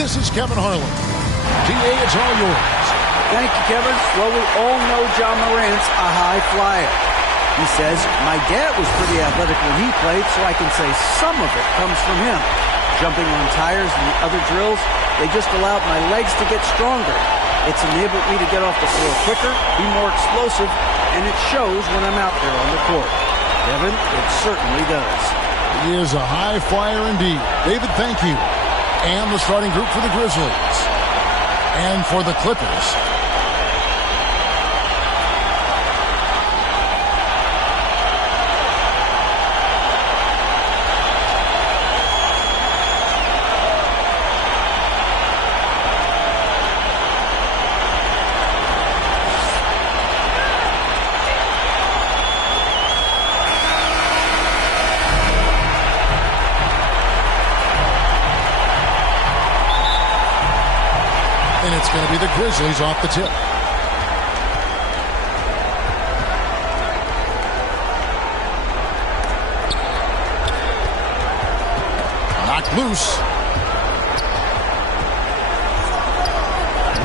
this is Kevin Harlan. TA, it's all yours. Thank you, Kevin. Well, we all know John Morant's a high flyer. He says, my dad was pretty athletic when he played, so I can say some of it comes from him. Jumping on tires and the other drills, they just allowed my legs to get stronger. It's enabled me to get off the floor quicker, be more explosive, and it shows when I'm out there on the court. Kevin, it certainly does. He is a high flyer indeed. David, thank you. And the starting group for the Grizzlies. And for the Clippers. And it's going to be the Grizzlies off the tip. Knocked loose.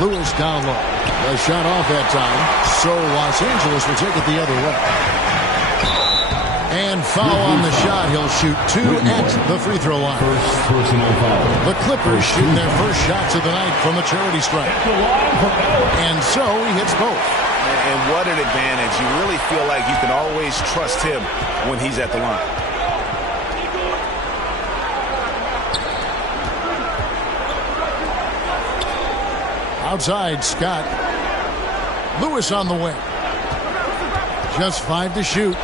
Lewis down low. A shot off that time. So Los Angeles will take it the other way. And foul on the shot. He'll shoot 2 at the free throw line. First personal foul. The Clippers shooting their first shots of the night from a charity stripe. And so he hits both. And what an advantage. You really feel like you can always trust him when he's at the line. Outside, Scott. Lewis on the wing. Just 5 to shoot.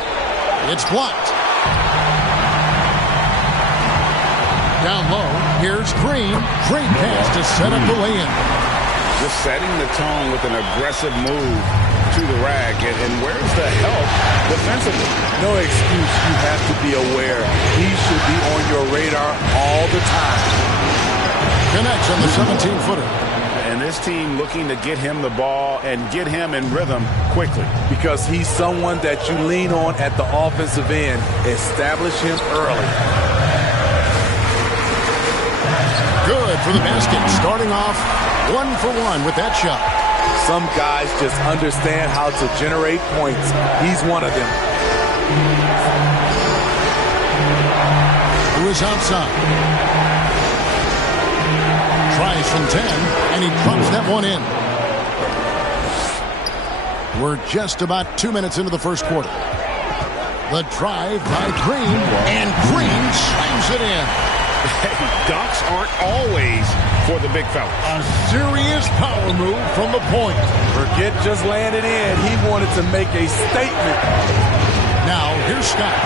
It's blocked. Down low, here's Greene. Great pass to set up the lay-in. Just setting the tone with an aggressive move to the rack. And where's the help defensively? No excuse. You have to be aware. He should be on your radar all the time. Connects on the 17-footer. And this team looking to get him the ball and get him in rhythm quickly. Because he's someone that you lean on at the offensive end. Establish him early. Good for the basket. Starting off 1 for 1 with that shot. Some guys just understand how to generate points. He's one of them. Lewis outside. Tries from 10, and he pumps that one in. We're just about 2 minutes into the first quarter. The drive by Greene, and Greene slams it in. Dunks aren't always for the big fella. A serious power move from the point. Forget just laying it in. He wanted to make a statement. Now, here's Scott.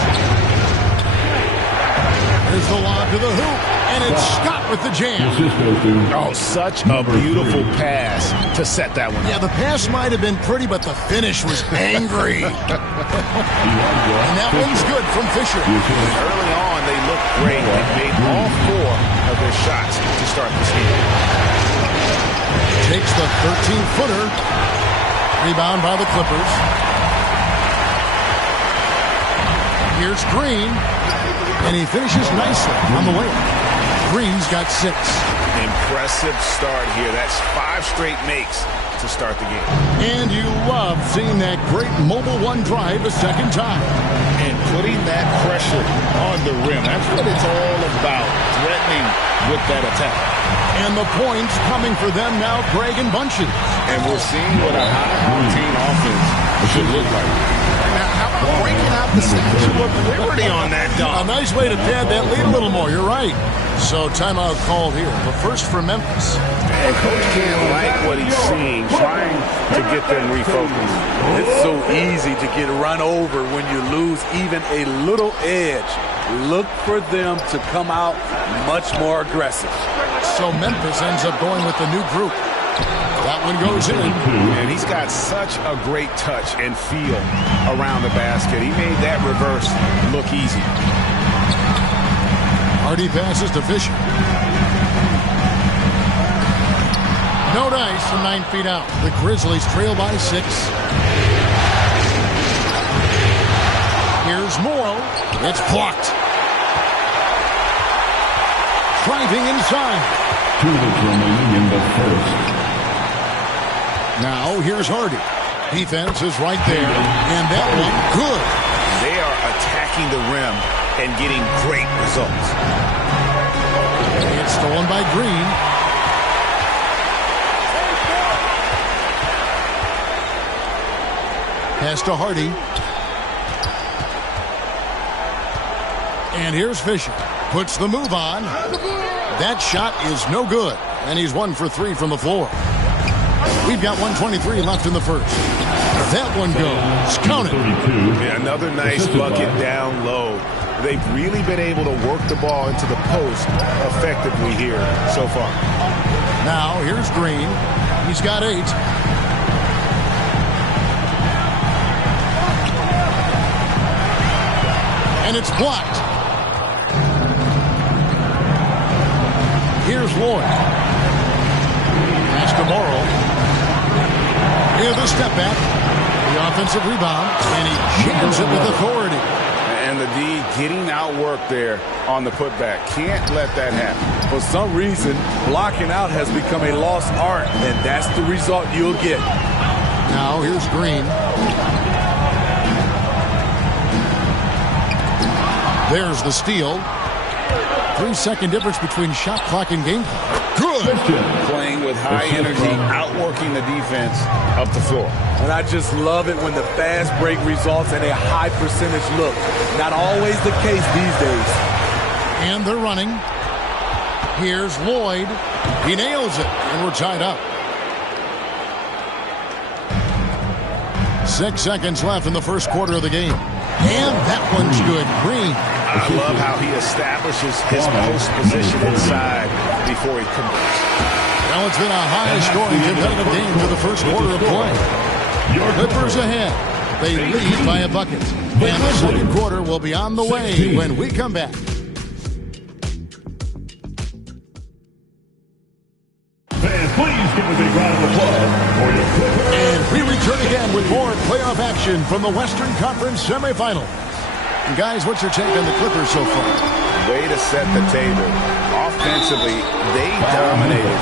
There's the lob to the hoop, and it's Scott with the jam. Oh, such a beautiful pass to set that one. Yeah, the pass might have been pretty, but the finish was angry. And that one's good from Fisher. Early on, they looked great. They made all 4 of their shots to start this game. Takes the 13-footer. Rebound by the Clippers. Here's Greene. And he finishes nicely on the way. Greene's got 6. Impressive start here. That's 5 straight makes to start the game. And you love seeing that great mobile one drive a second time. And putting that pressure on the rim. That's what it's all about, threatening with that attack. And the points coming for them now, Greg, in bunches. And we're seeing what a high-octane offense should look like. Now, how about breaking out the Statue of Liberty on that dunk? A nice way to pad that lead a little more. You're right. So timeout called here. But first for Memphis. And Coach can't like what he's seeing, trying to get them refocused. It's so easy to get run over when you lose even a little edge. Look for them to come out much more aggressive. So Memphis ends up going with the new group. That one goes in. And he's got such a great touch and feel around the basket. He made that reverse look easy. Hardy passes to Fisher. No dice from 9 feet out. The Grizzlies trail by 6. Here's Morrow. It's blocked. Driving inside. 2 minutes remaining in the first. Now here's Hardy. Defense is right there, and that one good. They are attacking the rim and getting great results. It's stolen by Greene. Pass to Hardy. And here's Fisher. Puts the move on. That shot is no good. And he's 1 for 3 from the floor. We've got 1:23 left in the first. That one goes. Count it. Yeah, another nice bucket down low. They've really been able to work the ball into the post effectively here so far. Now here's Greene. He's got 8. And it's blocked. Here's Lloyd. Pass to Morrow. Here's the step back. The offensive rebound. And he jams it with authority. And the D getting outworked there on the putback. Can't let that happen. For some reason, blocking out has become a lost art, and that's the result you'll get. Now here's Greene. There's the steal. 3-second difference between shot clock and game clock. Good. Playing with high energy, outworking the defense up the floor. And I just love it when the fast break results in a high percentage look. Not always the case these days. And they're running. Here's Lloyd. He nails it, and we're tied up. 6 seconds left in the first quarter of the game. And that one's good. Greene. I love how he establishes his post position inside before he converts. Well, it's been a high-scoring competitive game for the first quarter of play. Clippers ahead. They lead by a bucket. And the second quarter will be on the way when we come back. Fans, please give a big round of applause for your Clippers. And we return again with more playoff action from the Western Conference semifinals. And guys, what's your take on the Clippers so far? Way to set the table. Offensively, they dominated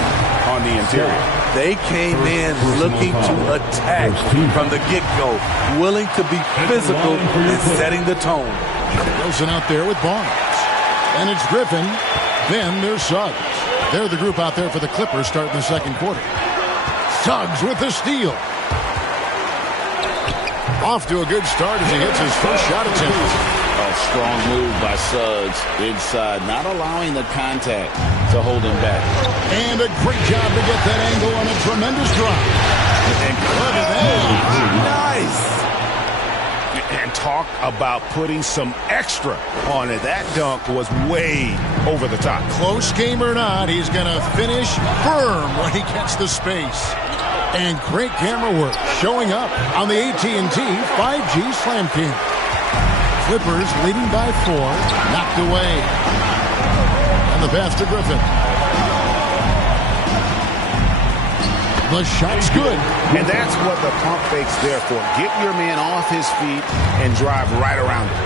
on the interior. They came in looking to attack from the get-go, willing to be physical and setting the tone. Wilson out there with Barnes. And it's Griffin. Then there's Suggs. They're the group out there for the Clippers starting the second quarter. Suggs with the steal. Off to a good start as he hits his first shot attempt. A strong move by Suggs inside, not allowing the contact to hold him back. And a great job to get that angle on a tremendous drive. And look at that. Nice. And talk about putting some extra on it. That dunk was way over the top. Close game or not, he's going to finish firm when he gets the space. And great camera work showing up on the AT&T 5G Slam King. Clippers leading by 4, knocked away. And the pass to Griffin. The shot's good. And that's what the pump fake's there for. Get your man off his feet and drive right around him.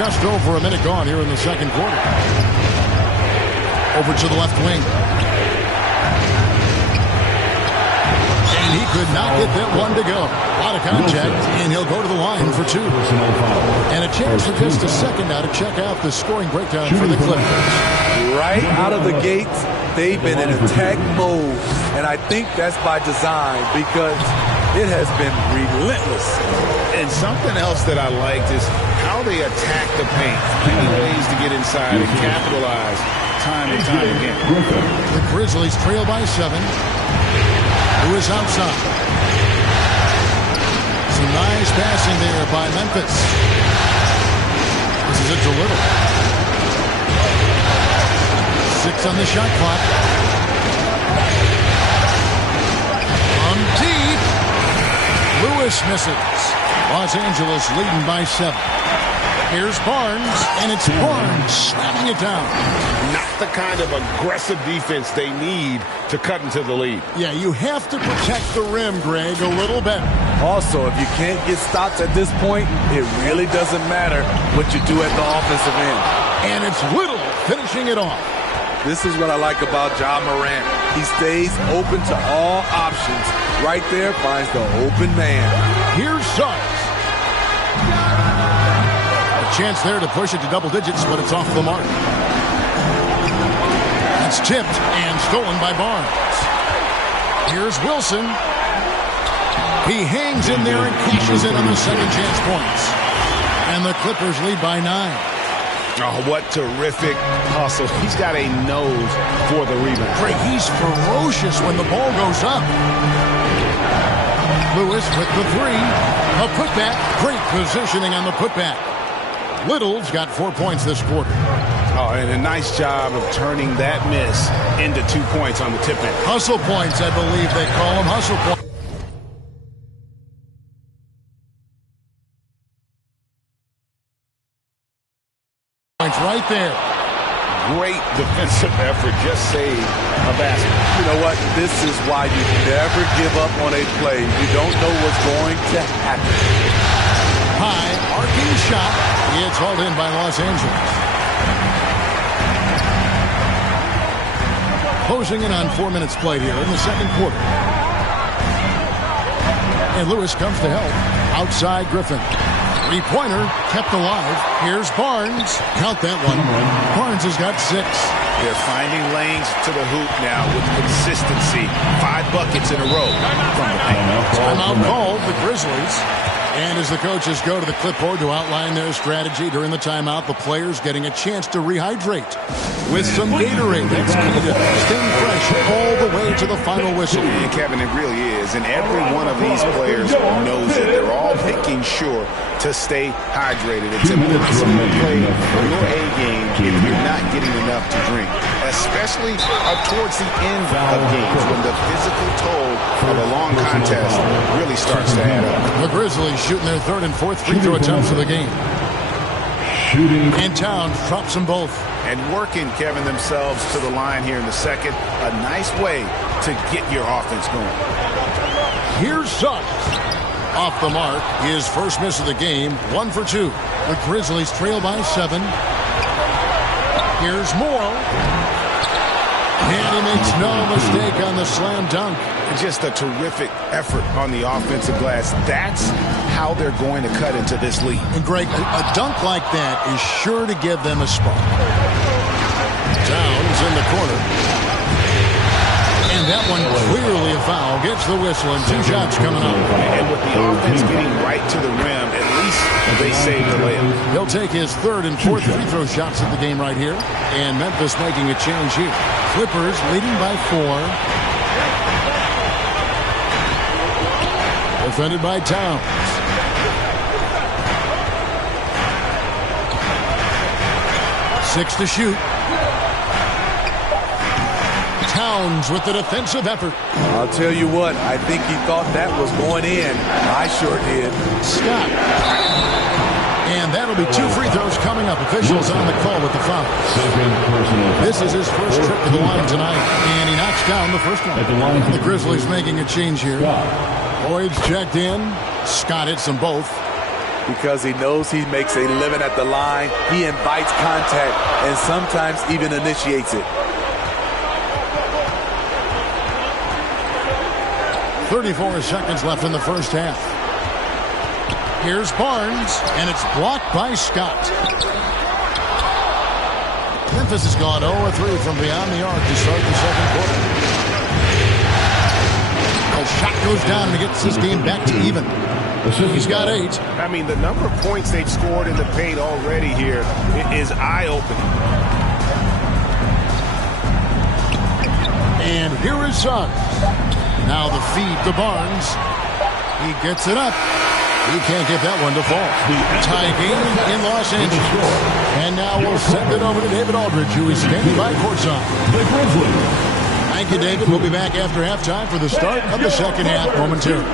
Just over a minute gone here in the second quarter. Over to the left wing. And he could not get that one to go. A lot of contact, and he'll go to the line for 2. And a chance for just a second now to check out the scoring breakdown for the Clippers. Right out of the gates, they've been in attack mode. And I think that's by design because it has been relentless. And something else that I liked is how they attack the paint. Many ways to get inside and capitalize time and time again. The Grizzlies trail by 7. Lewis outside. Some nice passing there by Memphis. This is it to Little. 6 on the shot clock. From deep. Lewis misses. Los Angeles leading by 7. Here's Barnes, and it's Barnes slamming it down. Not the kind of aggressive defense they need to cut into the lead. Yeah, you have to protect the rim, Greg, a little better. Also, if you can't get stops at this point, it really doesn't matter what you do at the offensive end. And it's Little finishing it off. This is what I like about Ja Morant. He stays open to all options. Right there finds the open man. Here's Suggs. A chance there to push it to double digits, but it's off the mark. It's tipped and stolen by Barnes. Here's Wilson. He hangs in there and cashes in on the second chance points. And the Clippers lead by 9. Oh, what terrific hustle. He's got a nose for the rebound. Craig, he's ferocious when the ball goes up. Lewis with the three. A putback. Great positioning on the putback. Little's got 4 points this quarter. Oh, and a nice job of turning that miss into 2 points on the tip-in. Hustle points, I believe they call them. Hustle points. Right there. Great defensive effort. Just saved a basket. You know what? This is why you never give up on a play. You don't know what's going to happen. High, arcing shot. It's hauled in by Los Angeles. Closing in on 4 minutes played here in the second quarter. And Lewis comes to help. Outside Griffin. Three-pointer kept alive. Here's Barnes. Count that one. Barnes has got 6. They're finding lanes to the hoop now with consistency. 5 buckets in a row from the paint. Timeout called the Grizzlies. And as the coaches go to the clipboard to outline their strategy during the timeout, the players getting a chance to rehydrate with some Gatorade. That's key to staying fresh all the way to the final whistle. And Kevin, it really is. And every one of these players knows it. They're all making sure to stay hydrated. It's impossible to play your A game if you're not getting enough to drink, especially towards the end of games when the physical toll of a long contest really starts to add up. The Grizzlies shooting their third and fourth free throw attempts of the game. And Towns drops them both. And working, Kevin, themselves to the line here in the second. A nice way to get your offense going. Here's Suggs. Off the mark. His first miss of the game. 1 for 2. The Grizzlies trail by 7. Here's Moore. And he makes no mistake on the slam dunk. Just a terrific effort on the offensive glass. That's how they're going to cut into this lead. And Greg, a dunk like that is sure to give them a spark. Towns in the corner. And that one clearly a foul. Gets the whistle and 2 shots coming up. And with the offense getting right to the rim, at least they saved the layup. He'll take his third and fourth free throw shots at the game right here. And Memphis making a change here. Clippers leading by 4. Defended by Towns. Six to shoot. Towns with the defensive effort. I'll tell you what, I think he thought that was going in. I sure did. Scott. And that'll be 2 free throws coming up. Officials on the call with the foul. This is his first trip to the line tonight. And he knocks down the first one. And the Grizzlies making a change here. Boyd's checked in. Scott hits them both. Because he knows he makes a living at the line. He invites contact and sometimes even initiates it. 34 seconds left in the first half. Here's Barnes, and it's blocked by Scott. Memphis has gone 0-3 from beyond the arc to start the second quarter. A shot goes down and gets this game back to even. He's got 8. I mean, the number of points they've scored in the paint already here is eye-opening. And here is Suggs. Now the feed to Barnes. He gets it up. He can't get that one to fall. Tie game in Los Angeles. And now we'll send it over to David Aldridge, who is standing by courtside. Thank you, David. We'll be back after halftime for the start of the second half momentarily.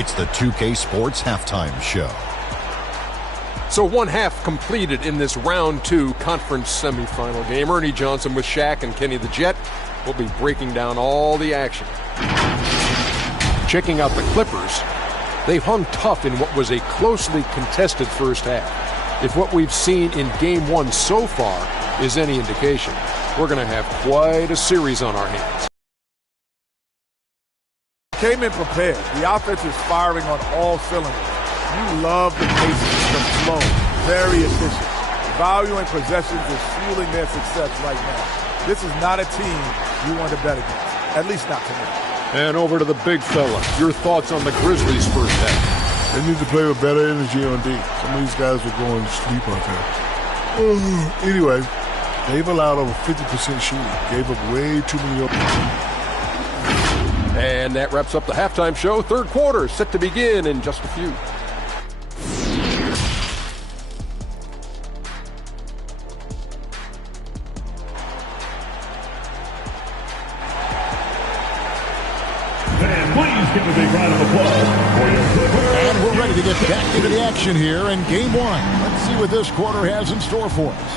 It's the 2K Sports Halftime Show. So 1 half completed in this round 2 conference semifinal game. Ernie Johnson with Shaq and Kenny the Jet will be breaking down all the action. Checking out the Clippers. They've hung tough in what was a closely contested first half. If what we've seen in Game 1 so far is any indication, we're going to have quite a series on our hands. Came in prepared. The offense is firing on all cylinders. You love the pace, the flow, very efficient. Valuing possessions is fueling their success right now. This is not a team you want to bet against, at least not tonight. And over to the big fella. Your thoughts on the Grizzlies' first half? They need to play with better energy on D. Some of these guys are going to sleep out there. Anyway, they've allowed over 50% shooting. Gave up way too many open. And that wraps up the halftime show. Third quarter set to begin in just a few. Give a big round of applause for your Clippers. And we're ready to get back into the action here in Game 1. Let's see what this quarter has in store for us.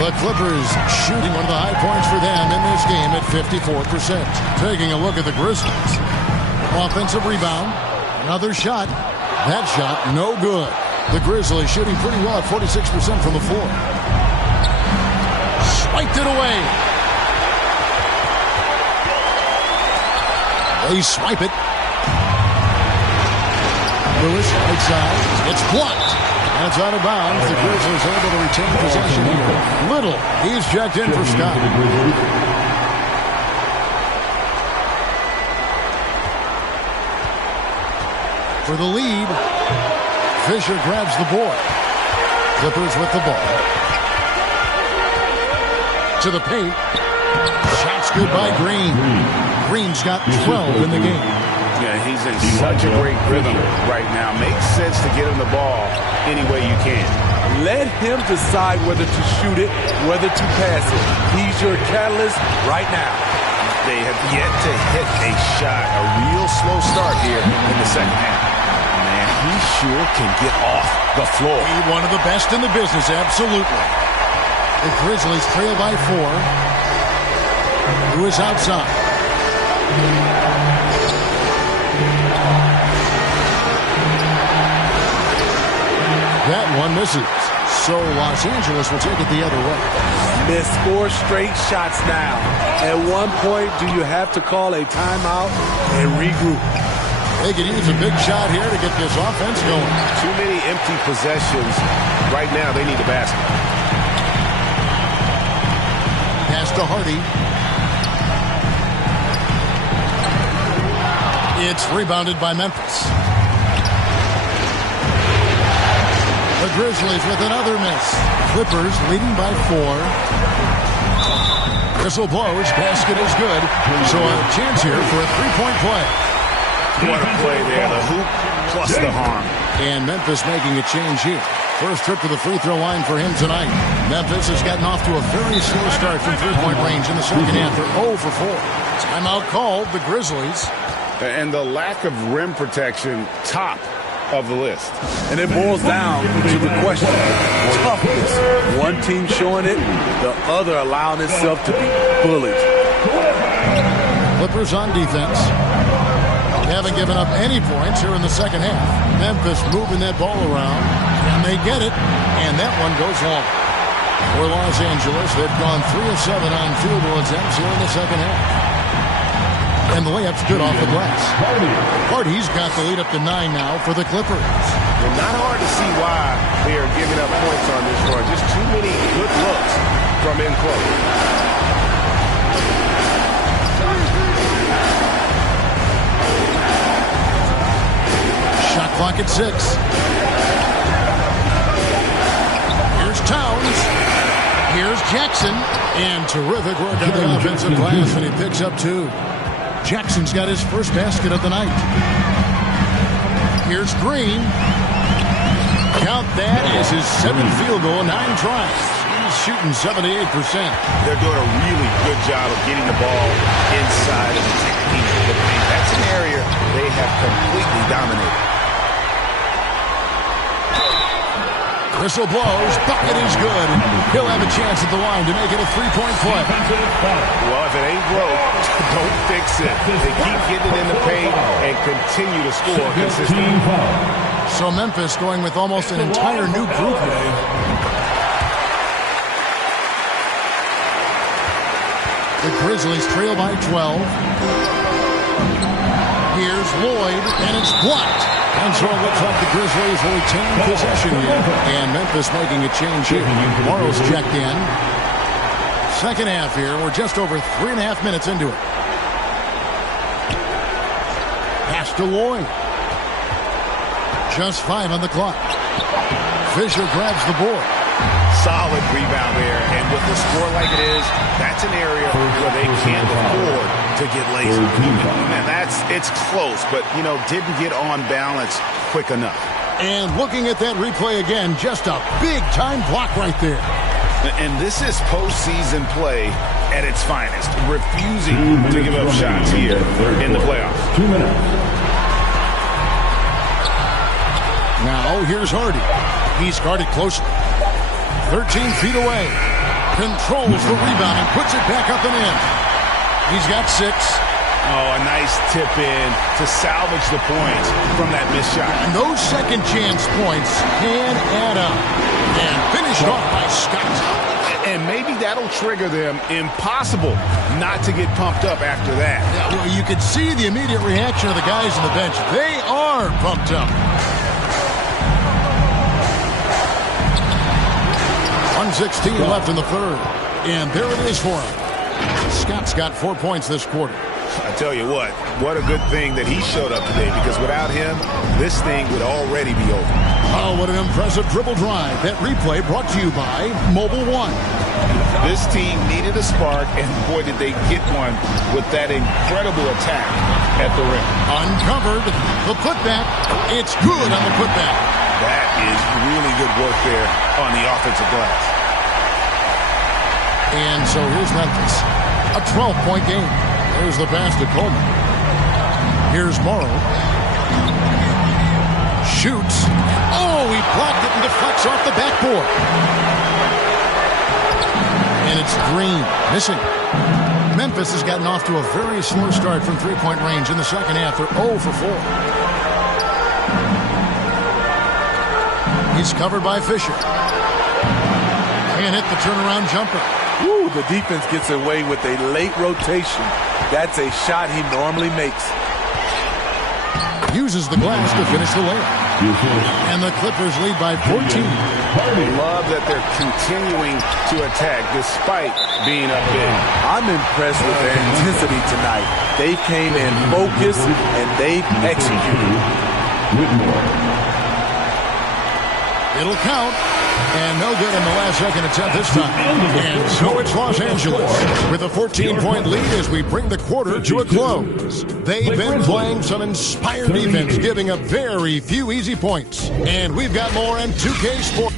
The Clippers shooting one of the high points for them in this game at 54%. Taking a look at the Grizzlies. Offensive rebound. Another shot. That shot, no good. The Grizzlies shooting pretty well at 46% from the floor. Swiped it away. They swipe it. Lewis, right side. It's blocked. That's out of bounds. The Grizzlies able to retain possession here. Little. He's checked in for Scott. For the lead, Fisher grabs the board. Clippers with the ball. To the paint. Shots good by Greene. Greene's got 12 in the game. Yeah, he's in such a great rhythm right now. Makes sense to get him the ball any way you can. Let him decide whether to shoot it, whether to pass it. He's your catalyst right now. They have yet to hit a shot. A real slow start here in the second half. Man, he sure can get off the floor. He's one of the best in the business, absolutely. The Grizzlies trail by 4. Who is outside? That one misses. So Los Angeles will take it the other way. Missed 4 straight shots now. At one point, do you have to call a timeout and regroup? They could use a big shot here to get this offense going. Too many empty possessions. Right now, they need a basket. Pass to Hardy. It's rebounded by Memphis. The Grizzlies with another miss. Clippers leading by 4. Whistle blows. Basket is good. So a chance here for a three-point play. What a play there. The hoop plus the harm. And Memphis making a change here. First trip to the free throw line for him tonight. Memphis has gotten off to a very slow start from three-point range in the second half. They're 0 for 4. Timeout called. The Grizzlies. And the lack of rim protection, top of the list. And it boils down to the question, toughness. One team showing it, the other allowing itself to be bullied. Clippers on defense. They haven't given up any points here in the second half. Memphis moving that ball around, and they get it, and that one goes long. For Los Angeles, they've gone 3 of 7 on field goal attempts here in the second half. And the layup's good off the glass. Hardy's got the lead up to 9 now for the Clippers. Well, not hard to see why they are giving up points on this run. Just too many good looks from in close. Shot clock at 6. Here's Towns. Here's Jackson. And terrific work on the offensive glass, and he picks up 2. Jackson's got his first basket of the night. Here's Greene. Count that as his 7th field goal, 9 tries. He's shooting 78%. They're doing a really good job of getting the ball inside of the technique of the paint. That's an area they have completely dominated. Whistle blows. Bucket is good. And he'll have a chance at the line to make it a three-point play. Well, if it ain't broke, don't fix it. They keep getting it in the paint and continue to score consistently. So Memphis going with almost an entire new group here. The Grizzlies trail by 12. Here's Lloyd, and it's blocked. And so it looks like the Grizzlies will retain possession here. And Memphis making a change here. Morrow's checked in. Second half here. We're just over 3.5 minutes into it. Pass to Lloyd. Just 5 on the clock. Fisher grabs the board. Solid rebound there, and with the score like it is, that's an area where they can't afford to get lazy. And it's close, but, didn't get on balance quick enough. And looking at that replay again, just a big-time block right there. And this is postseason play at its finest, refusing to give up shots here in the playoffs. 2 minutes. Now, here's Hardy. He's guarded closely. 13 feet away. Controls the rebound and puts it back up and in. He's got 6. Oh, a nice tip in to salvage the points from that missed shot. And those second chance points can add up. And finished off by Scott. And maybe that'll trigger them. Impossible not to get pumped up after that. Yeah, well, you could see the immediate reaction of the guys on the bench. They are pumped up. 1:16 left in the third. And there it is for him. Scott's got 4 points this quarter. I tell you what a good thing that he showed up today, because without him, this thing would already be over. Oh, what an impressive dribble drive. That replay brought to you by Mobile One. This team needed a spark, and boy, did they get one with that incredible attack at the rim. Uncovered. The putback. It's good on the putback. That is really good work there on the offensive glass. And so here's Memphis. A 12-point game. There's the pass to Coleman. Here's Morrow. Shoots. Oh, he blocked it and deflects off the backboard. And it's Greene missing. Memphis has gotten off to a very slow start from three-point range in the second half. They're 0 for 4. He's covered by Fisher. Can't hit the turnaround jumper. Ooh, the defense gets away with a late rotation. That's a shot he normally makes. Uses the glass to finish the layup. And the Clippers lead by 14. Love that they're continuing to attack despite being up big. I'm impressed with their intensity tonight. They came in focused and they've executed. It'll count. And no good in the last second attempt this time. And so it's Los Angeles with a 14-point lead as we bring the quarter to a close. They've been playing some inspired defense, giving up very few easy points. And we've got more in 2K Sports.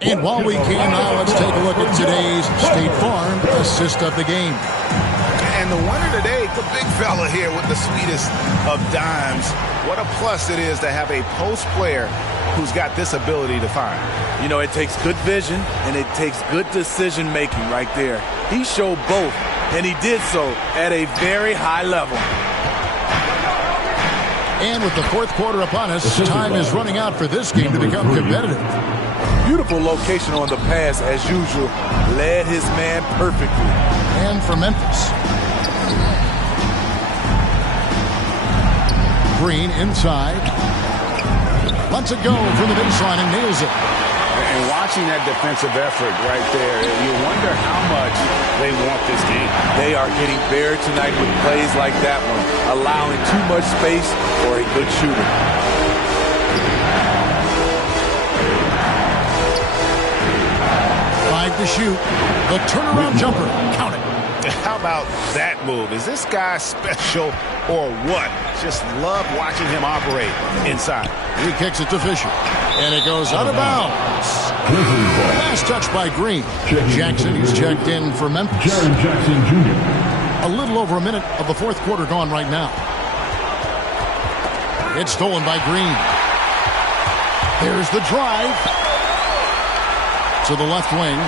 And while we can now, let's take a look at today's State Farm assist of the game. And the winner today, the big fella here with the sweetest of dimes. What a plus it is to have a post player who's got this ability to find. You know, it takes good vision and it takes good decision making right there. He showed both, and he did so at a very high level. And with the fourth quarter upon us, time is running out for this game to become competitive. Beautiful location on the pass, as usual. Led his man perfectly. And for Memphis. Greene inside. Lets it go from the baseline and nails it. And watching that defensive effort right there, you wonder how much they want this game. They are getting buried tonight with plays like that one, allowing too much space for a good shooter. To shoot. The turnaround jumper. Count it. How about that move? Is this guy special or what? Just love watching him operate inside. He kicks it to Fisher. And it goes out of bounds. Last touch by Greene. Jackson, he's checked in for Memphis. Jaron Jackson Jr. A little over a minute of the fourth quarter gone right now. It's stolen by Greene. There's the drive to the left wing.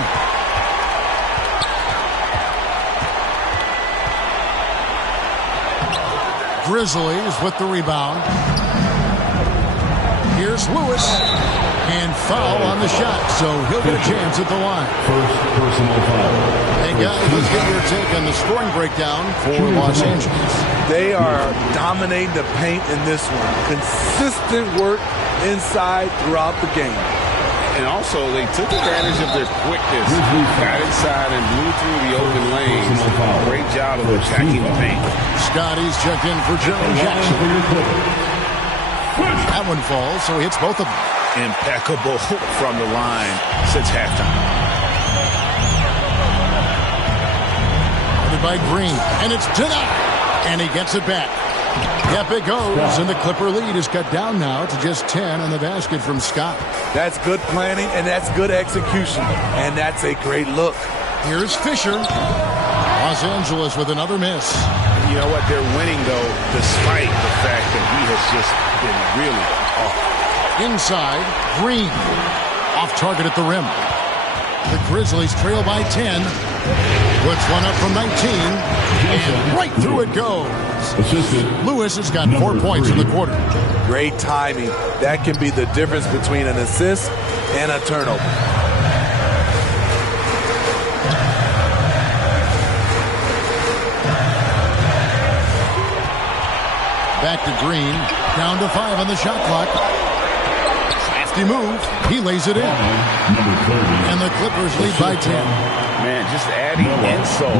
Grizzlies with the rebound. Here's Lewis. And foul on the shot, so he'll get a chance at the line. First personal foul. Hey, guys, let's get your take on the scoring breakdown for Los Angeles. They are dominating the paint in this one. Consistent work inside throughout the game. And also, they took advantage of their quickness. Got inside and blew through the open lanes. Great job of attacking the paint. Scotty's checked in for Jeremy Jackson. That one falls, so he hits both of them. Impeccable from the line since halftime. By Greene, and it's denied, and he gets it back. Yep, it goes, and the Clipper lead is cut down now to just 10 on the basket from Scott. That's good planning, and that's good execution, and that's a great look. Here's Fisher. Los Angeles with another miss. You know what? They're winning, though, despite the fact that he has just been really off. Inside, Greene. Off target at the rim. The Grizzlies trail by 10. Puts one up from 19. And right through it goes. Lewis has got 4 points in the quarter. Great timing. That can be the difference between an assist and a turnover. Back to Greene. Down to 5 on the shot clock. Crafty move. He lays it in. And the Clippers lead by 10. Man, just adding insult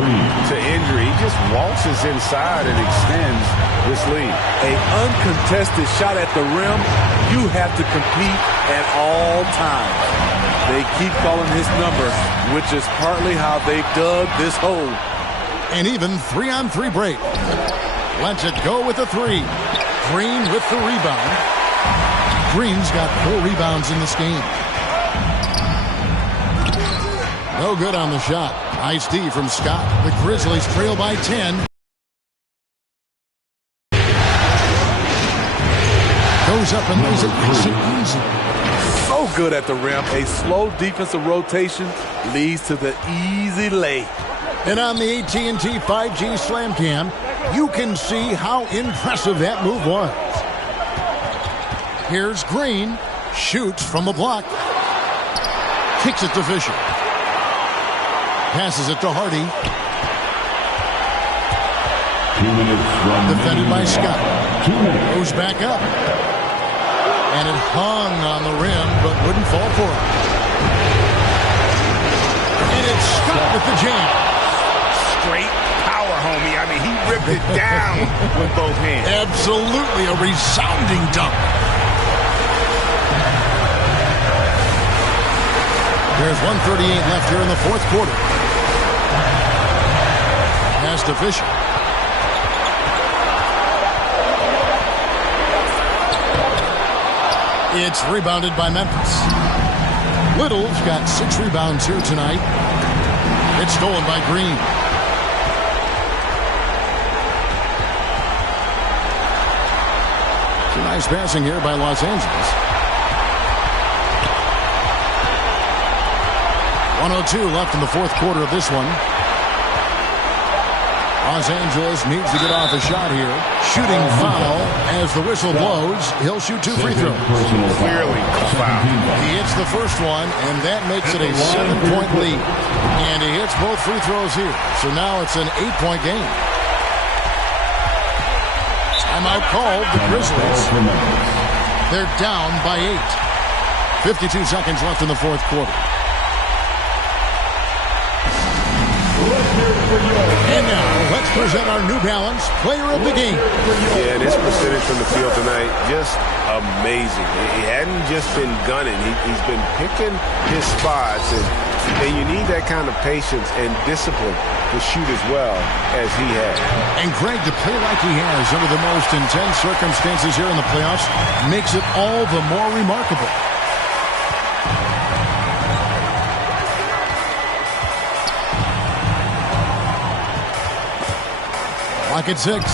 to injury. He just waltzes inside and extends this lead. An uncontested shot at the rim. You have to compete at all times. They keep calling his number, which is partly how they dug this hole. An even 3-on-3 break. Lets it go with the 3. Greene with the rebound. Greene's got 4 rebounds in this game. No good on the shot. Nice D from Scott. The Grizzlies trail by 10. Goes up and lays it nice and easy. So good at the rim. A slow defensive rotation leads to the easy lay. And on the AT&T 5G Slam Cam, you can see how impressive that move was. Here's Greene. Shoots from the block. Kicks it to Fisher. Passes it to Hardy. Defended by Scott. Goes back up. And it hung on the rim, but wouldn't fall for it. And it's Scott with the jam. Straight power, homie. I mean, he ripped it down with both hands. Absolutely a resounding dunk. There's 1:38 left here in the fourth quarter. Pass to Fisher. It's rebounded by Memphis. Little's got 6 rebounds here tonight. It's stolen by Greene. Some nice passing here by Los Angeles. 1:02 left in the fourth quarter of this one. Los Angeles needs to get off a shot here. Shooting foul as the whistle blows. He'll shoot 2 free throws. Clearly a foul. He hits the first one, and that makes it a 7-point lead. And he hits both free throws here. So now it's an 8-point game. Timeout called. The Grizzlies. They're down by 8. 52 seconds left in the fourth quarter. And now, let's present our New Balance Player of the Game. Yeah, and his percentage from the field tonight, just amazing. He hadn't just been gunning. He's been picking his spots, and you need that kind of patience and discipline to shoot as well as he has. And Greg, to play like he has under the most intense circumstances here in the playoffs makes it all the more remarkable. Clock at 6.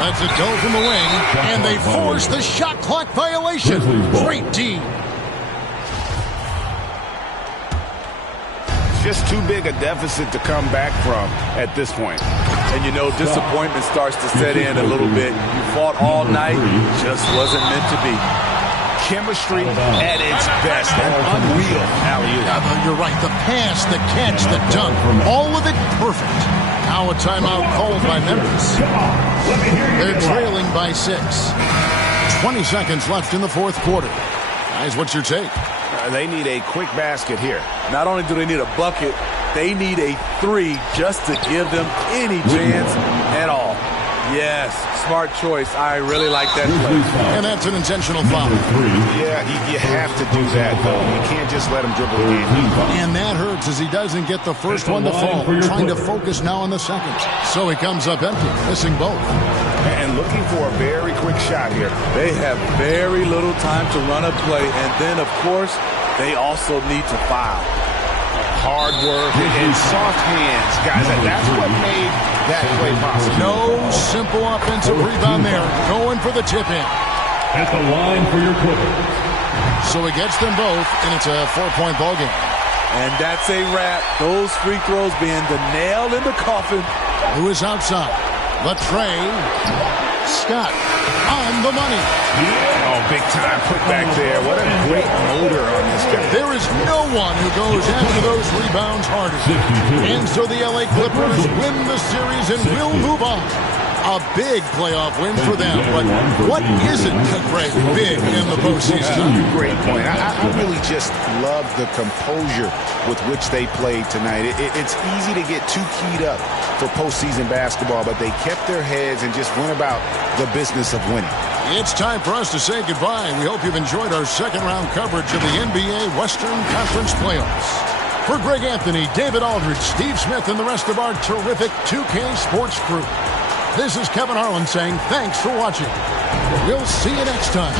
Lets it go from the wing, and they force the shot clock violation. Great D. Just too big a deficit to come back from at this point. And you know, disappointment starts to set in a little bit. You fought all night, just wasn't meant to be. Chemistry at its best. An unreal alley-oop. Yeah, you're right. The pass, the catch, the dunk, all of it perfect. Now a timeout called by Memphis. They're trailing by 6. 20 seconds left in the fourth quarter. Guys, what's your take? They need a quick basket here. Not only do they need a bucket, they need a 3 just to give them any chance at all. Yes, smart choice. I really like that play. And that's an intentional foul. Yeah, you have to do that, though. You can't just let him dribble again. And that hurts as he doesn't get the first one to fall. Trying to focus now on the second. So he comes up empty, missing both. And looking for a very quick shot here. They have very little time to run a play. And then, of course, they also need to foul. Hard work and soft hands, guys. That's what made that play possible. No simple offensive rebound there. Going for the tip-in. At the line for your Clippers. So he gets them both, and it's a 4-point ball game. And that's a wrap. Those free throws being the nail in the coffin. Lewis outside. Latre. Scott on the money. Oh, big time put back there. What a great motor on this guy. There is no one who goes after those rebounds harder. And so the LA Clippers win the series and will move on. A big playoff win for them. But what isn't, Greg, big in the postseason? Great point. I really just love the composure with which they played tonight. It's easy to get too keyed up for postseason basketball, but they kept their heads and just went about the business of winning. It's time for us to say goodbye. We hope you've enjoyed our second-round coverage of the NBA Western Conference Playoffs. For Greg Anthony, David Aldridge, Steve Smith, and the rest of our terrific 2K Sports crew, this is Kevin Harlan saying thanks for watching. We'll see you next time.